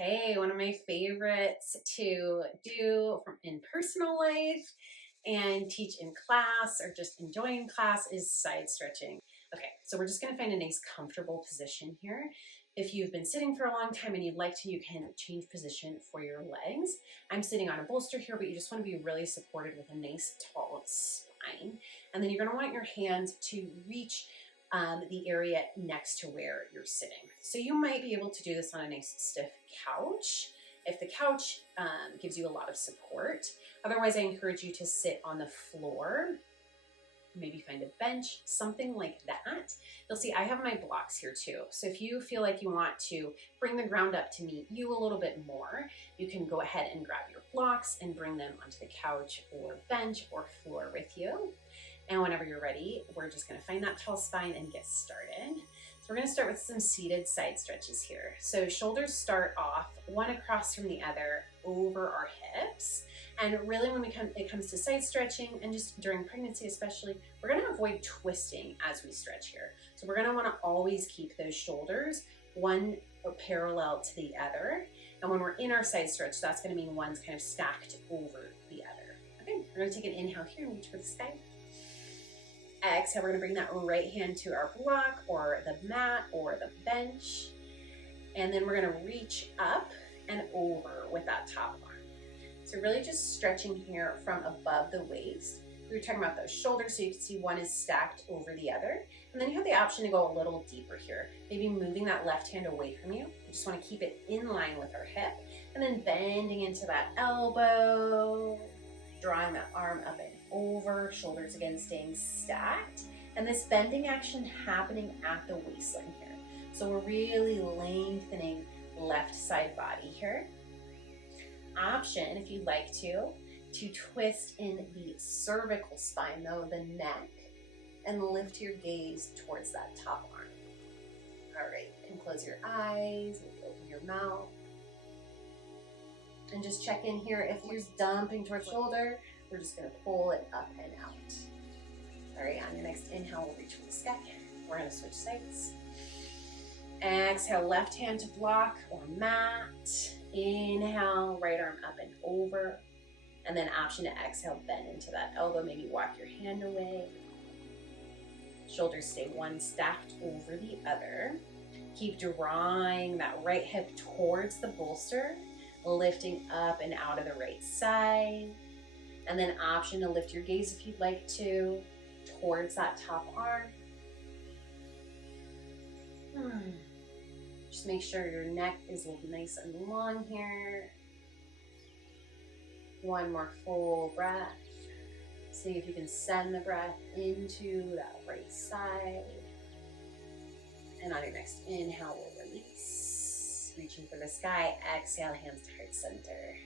Okay, one of my favorites to do in personal life and teach in class or just enjoying class is side stretching. Okay, so we're just gonna find a nice comfortable position here. If you've been sitting for a long time and you'd like to, you can change position for your legs. I'm sitting on a bolster here, but you just wanna be really supported with a nice tall spine. And then you're gonna want your hands to reach the area next to where you're sitting. So you might be able to do this on a nice stiff couch if the couch gives you a lot of support. Otherwise, I encourage you to sit on the floor, maybe find a bench, something like that. You'll see I have my blocks here too. So if you feel like you want to bring the ground up to meet you a little bit more, you can go ahead and grab your blocks and bring them onto the couch or bench or floor with you. And whenever you're ready, we're just gonna find that tall spine and get started. So we're gonna start with some seated side stretches here. So shoulders start off one across from the other over our hips. And really when it comes to side stretching and just during pregnancy especially, we're gonna avoid twisting as we stretch here. So we're gonna wanna always keep those shoulders one parallel to the other. And when we're in our side stretch, that's gonna mean one's kind of stacked over the other. Okay, we're gonna take an inhale here and reach for the sky. Exhale, we're gonna bring that right hand to our block or the mat or the bench. And then we're gonna reach up and over with that top arm. So really just stretching here from above the waist. We were talking about those shoulders, so you can see one is stacked over the other. And then you have the option to go a little deeper here. Maybe moving that left hand away from you. You just wanna keep it in line with our hip. And then bending into that elbow, drawing that arm up and over, shoulders again staying stacked. And this bending action happening at the waistline here. So we're really lengthening left side body here. Option, if you'd like to twist in the cervical spine, though, the neck, and lift your gaze towards that top arm. All right, you can close your eyes, maybe open your mouth. And just check in here. If you're dumping towards shoulder, we're just gonna pull it up and out. All right, on your next inhale, we'll reach for the sky. We're gonna switch sides. Exhale, left hand to block or mat. Inhale, right arm up and over. And then option to exhale, bend into that elbow, maybe walk your hand away. Shoulders stay one stacked over the other. Keep drawing that right hip towards the bolster, lifting up and out of the right side. And then option to lift your gaze if you'd like to, towards that top arm. Just make sure your neck is nice and long here. One more full breath. See if you can send the breath into that right side. And on your next inhale, we'll release. Reaching for the sky, exhale, hands to heart center.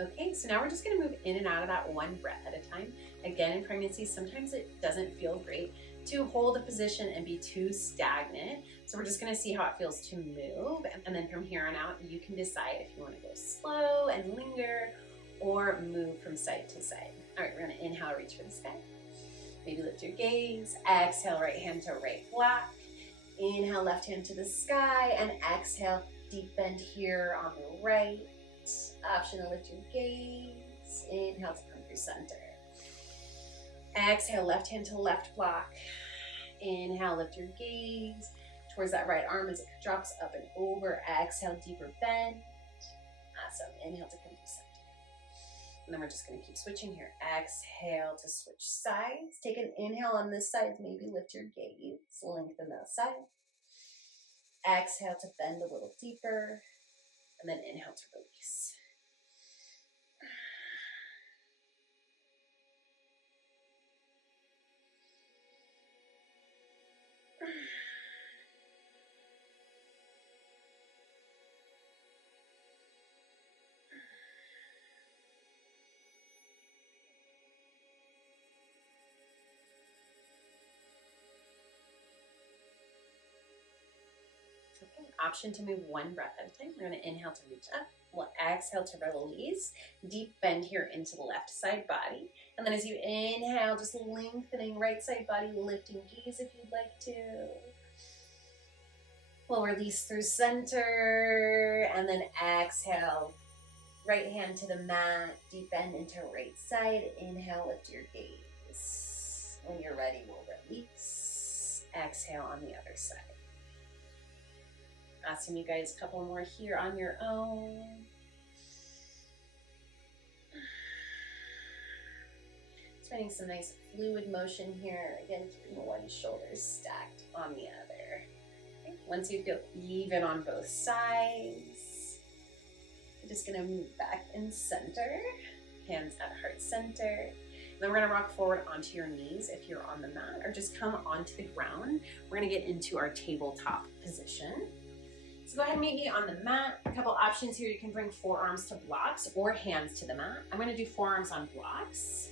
Okay, so now we're just gonna move in and out of that one breath at a time. Again, in pregnancy, sometimes it doesn't feel great to hold a position and be too stagnant. So we're just gonna see how it feels to move. And then from here on out, you can decide if you wanna go slow and linger or move from side to side. All right, we're gonna inhale, reach for the sky. Maybe lift your gaze. Exhale, right hand to right block. Inhale, left hand to the sky. And exhale, deep bend here on the right. Option to lift your gaze. Inhale to come through center. Exhale, left hand to left block. Inhale, lift your gaze towards that right arm as it drops up and over. Exhale, deeper bend. Awesome. Inhale to come through center. And then we're just going to keep switching here. Exhale to switch sides. Take an inhale on this side. Maybe lift your gaze. Lengthen that side. Exhale to bend a little deeper. And then inhale to release. Okay, option to move one breath at a time. We're going to inhale to reach up. We'll exhale to release. Deep bend here into the left side body. And then as you inhale, just lengthening right side body, lifting gaze if you'd like to. We'll release through center, and then exhale. Right hand to the mat, deep bend into right side. Inhale, lift your gaze. When you're ready, we'll release. Exhale on the other side. Awesome, you guys, a couple more here on your own. Finding some nice fluid motion here. Again, keeping one shoulder stacked on the other. Okay. Once you feel even on both sides, you're just gonna move back in center, hands at heart center. And then we're gonna rock forward onto your knees if you're on the mat, or just come onto the ground. We're gonna get into our tabletop position. So go ahead and meet me on the mat. A couple options here. You can bring forearms to blocks or hands to the mat. I'm gonna do forearms on blocks.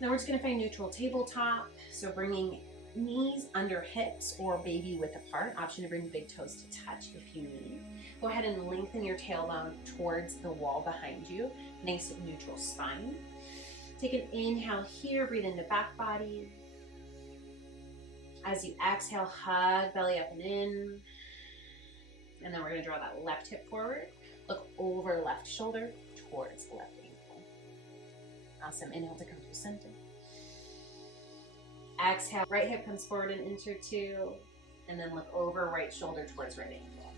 Now we're just gonna find neutral tabletop. So bringing knees under hips or baby width apart. Option to bring big toes to touch if you need. Go ahead and lengthen your tailbone towards the wall behind you. Nice neutral spine. Take an inhale here, breathe into back body. As you exhale, hug belly up and in. And then we're gonna draw that left hip forward. Look over left shoulder towards left ankle. Awesome, inhale to come through center. Exhale, right hip comes forward and enter two. And then look over right shoulder towards right ankle.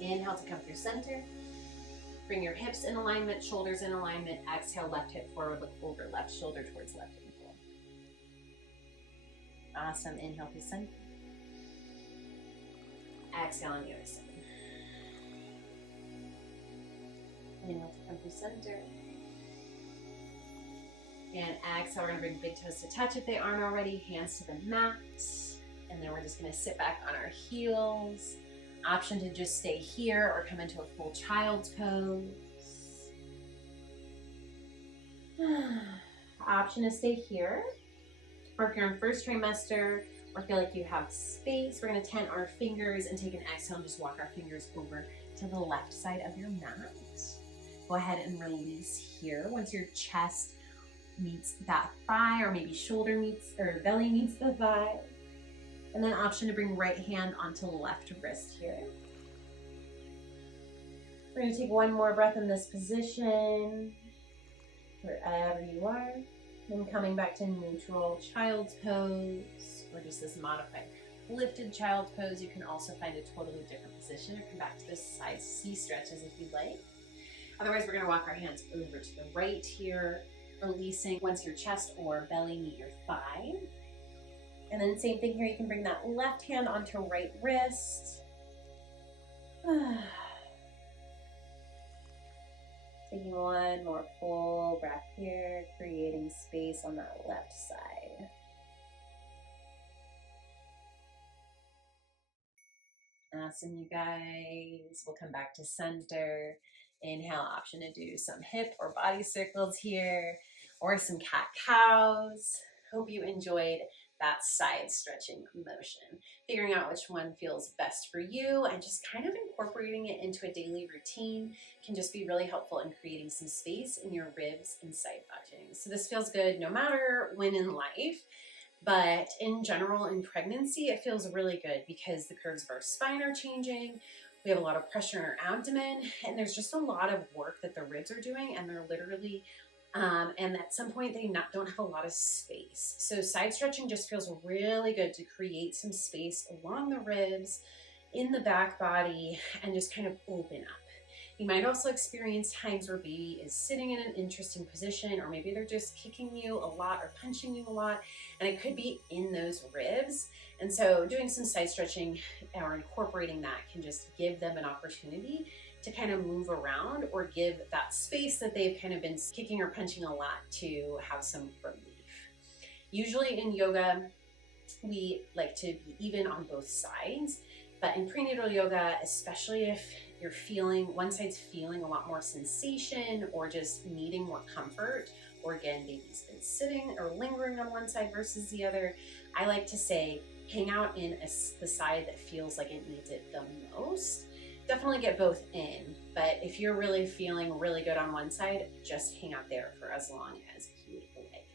Inhale to come through center. Bring your hips in alignment, shoulders in alignment. Exhale, left hip forward, look over left shoulder towards left ankle. Awesome, inhale through center. Exhale on the other side. Inhale to come through center. And exhale, we're gonna bring big toes to touch if they aren't already, hands to the mat. And then we're just gonna sit back on our heels. Option to just stay here or come into a full child's pose. Option to stay here. Or if you're in first trimester or feel like you have space, we're gonna tent our fingers and take an exhale and just walk our fingers over to the left side of your mat. Go ahead and release here. Once your chest meets that thigh, or maybe shoulder meets, or belly meets the thigh. And then option to bring right hand onto left wrist here. We're gonna take one more breath in this position, wherever you are. Then coming back to neutral child's pose, or just this modified lifted child's pose. You can also find a totally different position or come back to this side C stretches if you'd like. Otherwise, we're gonna walk our hands over to the right here, releasing once your chest or belly meet your thigh. And then same thing here, you can bring that left hand onto right wrist. Taking one more full breath here, creating space on that left side. Awesome, you guys. We'll come back to center. Inhale, option to do some hip or body circles here, or some cat-cows. Hope you enjoyed that side stretching motion. Figuring out which one feels best for you and just kind of incorporating it into a daily routine can just be really helpful in creating some space in your ribs and side butching. So this feels good no matter when in life, but in general in pregnancy, it feels really good because the curves of our spine are changing. We have a lot of pressure in our abdomen, and there's just a lot of work that the ribs are doing, and they're literally and at some point they don't have a lot of space. So side stretching just feels really good to create some space along the ribs, in the back body, and just kind of open up. You might also experience times where baby is sitting in an interesting position, or maybe they're just kicking you a lot or punching you a lot, and it could be in those ribs. And so doing some side stretching or incorporating that can just give them an opportunity to kind of move around or give that space that they've kind of been kicking or punching a lot to have some relief. Usually in yoga, we like to be even on both sides, but in prenatal yoga, especially if you're feeling, one side's feeling a lot more sensation or just needing more comfort, or again, baby's been sitting or lingering on one side versus the other, I like to say, hang out in the side that feels like it needs it the most. Definitely get both in, but if you're really feeling really good on one side, just hang out there for as long as you would like.